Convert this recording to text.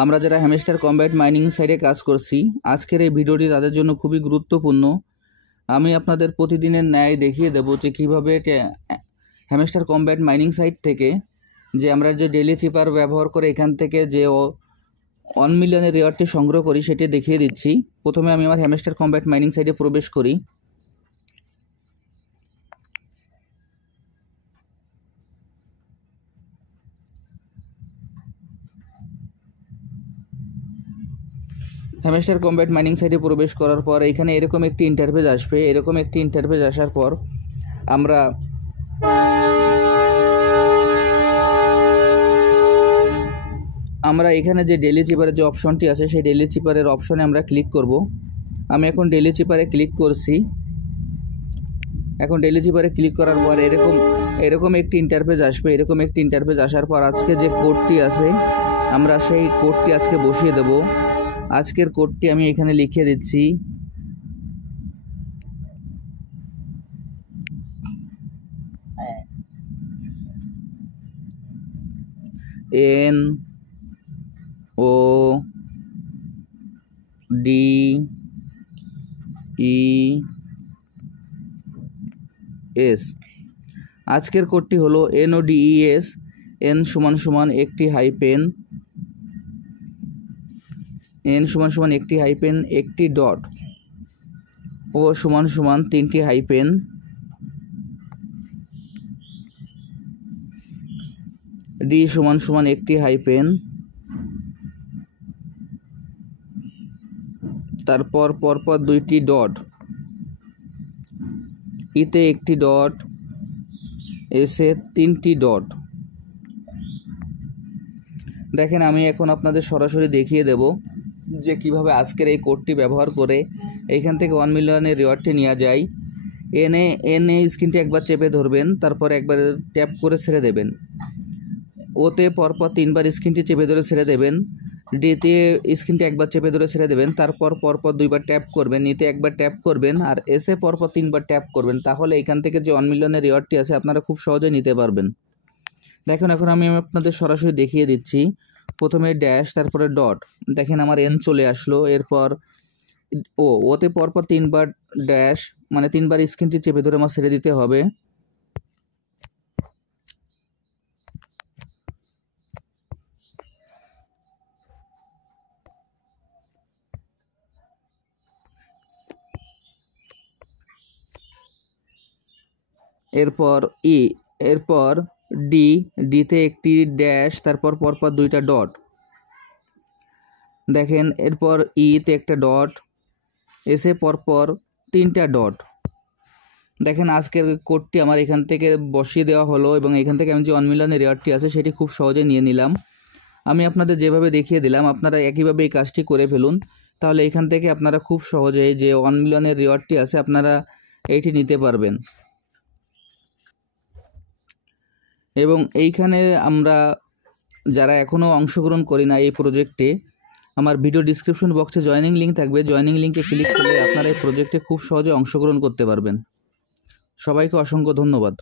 আমরা যারা hamster combat mining সাইটে কাজ করছি, আজকের এই ভিডিওটি তাদের জন্য খুবই গুরুত্বপূর্ণ। আমি আপনাদের প্রতিদিনের ন্যায় দেখিয়ে দেবো যে কীভাবে হ্যামস্টার কম্ব্যাট মাইনিং সাইট থেকে যে আমরা যে ডেইলি চিপার ব্যবহার করে এখান থেকে যে 1 মিলিয়নের রিওয়ার্ডটি সংগ্রহ করি সেটি দেখিয়ে দিচ্ছি। প্রথমে আমি আমার হ্যামস্টার কম্ব্যাট মাইনিং সাইটে প্রবেশ করি। হ্যামস্টার কম্ব্যাট মাইনিং সাইটে প্রবেশ করার পর এখানে এরকম একটি ইন্টারফেস আসবে। এরকম একটি ইন্টারফেস আসার পর আমরা এখানে যে ডেইলি চিপারের যে অপশনটি আছে সেই ডেইলি চিপারের অপশনে আমরা ক্লিক করব। আমি এখন ডেইলি চিপারে ক্লিক করছি। এখন ডেইলি চিপারে ক্লিক করার পর এরকম একটি ইন্টারফেস আসবে। এরকম একটি ইন্টারফেস আসার পর আজকে যে কোডটি আছে আমরা সেই কোডটি আজকে বসিয়ে দেব। আজকের কোডটি আমি এখানে লিখে দিচ্ছি। NODES। আজকের কোডটি হলো NODES N = একটি হাইপেন N = একটি হাইপেন একটি ডট O = 3টি হাইপেন D = একটি হাইপেন, তারপর পরপর 2টি ডট, ইতে একটি ডট, এসে 3টি ডট। দেখেন আমি এখন আপনাদের সরাসরি দেখিয়ে দেব যে কিভাবে আজকের এই কোডটি ব্যবহার করে এইখান থেকে 1 মিলিয়নের রিওয়ার্ডটি নেওয়া যায়। এনে স্ক্রিনটি একবার চেপে ধরবেন, তারপর একবার ট্যাপ করে ছেড়ে দেবেন। ওতে পরপর 3বার স্ক্রিনটি চেপে ধরে ছেড়ে দেবেন। ডিতে স্ক্রিনটি একবার চেপে ধরে ছেড়ে দেবেন, তারপর পরপর 2বার ট্যাপ করবেন। নিতে একবার ট্যাপ করবেন আর এসে পরপর 3বার ট্যাপ করবেন। তাহলে এখান থেকে যে 1 মিলিয়নের রিওয়ার্ডটি আছে আপনারা খুব সহজে নিতে পারবেন। দেখুন এখন আমি আপনাদের সরাসরি দেখিয়ে দিচ্ছি। প্রথমে ড্যাশ, তারপরে ডট। দেখেন আমার এন চলে আসলো। এরপর ওতে পরপর 3বার ড্যাশ, মানে 3বার স্ক্রিনটি চেপে ধরে আমার ছেড়ে দিতে হবে। এরপর এরপর ডিতে একটি ড্যাশ, তারপর পরপর 2টা ডট। দেখেন এরপর ইতে একটা ডট, এসে পরপর 3টা ডট। দেখেন আজকের কোডটি আমার এখান থেকে বসিয়ে দেওয়া হলো এবং এখান থেকে আমি যে 1 মিলিয়নের রিওয়ার্ডটি আছে সেটি খুব সহজে নিয়ে নিলাম। আমি আপনাদের যেভাবে দেখিয়ে দিলাম আপনারা একইভাবে এই কাজটি করে ফেলুন। তাহলে এখান থেকে আপনারা খুব সহজেই যে 1 মিলিয়নের রিওয়ার্ডটি আছে আপনারা এইটি নিতে পারবেন। এবং এইখানে আমরা যারা এখনও অংশগ্রহণ করি না এই প্রজেক্টে, আমার ভিডিও ডিসক্রিপশন বক্সে জয়েনিং লিঙ্ক থাকবে। জয়েনিং লিঙ্কে ক্লিক করলে আপনারা এই প্রজেক্টে খুব সহজে অংশগ্রহণ করতে পারবেন। সবাইকে অসংখ্য ধন্যবাদ।